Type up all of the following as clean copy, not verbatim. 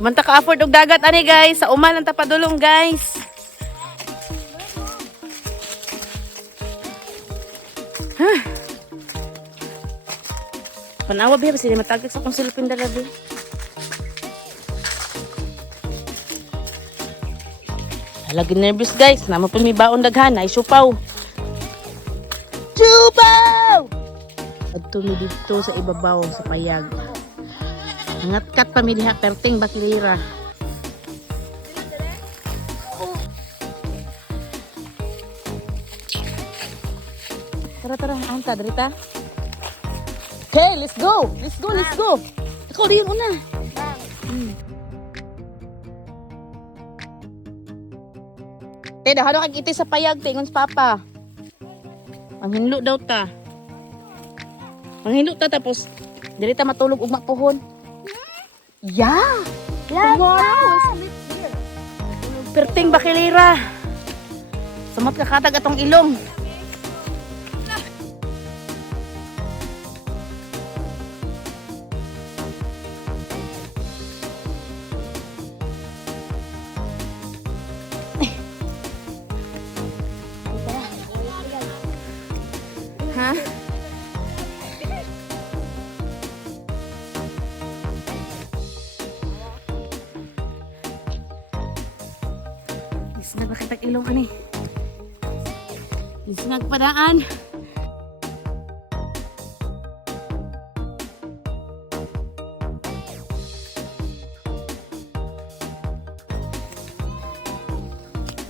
Di man ta ka-afford og dagat ani guys. Sa uman ang tapadulong guys. Panawa biya kasi matagak sa kong silpin dalabi. Lagi nervous guys. Naman po may baon daghan. Ay supaw. Supaw! Adto mi dito sa ibabaw sa payag. Ngatkat pa mi diha perting bakilira. Tara, anta derita. Okay, let's go. Ikaw diyon una. Te, dahan kag iti sa payag, tingon sa papa. Ang hinlo daw ta. Tapos dirita matulog ug mapuhon. Yeah. Tomorrow. Perting bakilira. Samot kakatag atong ilong. Ha? Isnag nakitag ilong ani. Isnag padaan.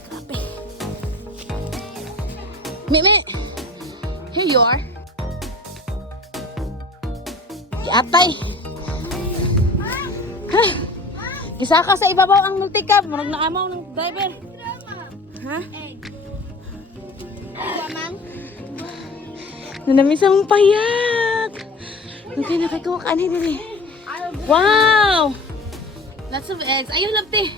Grabe. Mimi. Here you are. Atay. Gisaka sa ibabaw ang multicab. Murag naamaw ng driver. Ha? Nanamis ang payag. Okay, nakikuha ka din. Wow! Lots of eggs. Ayun, lapte.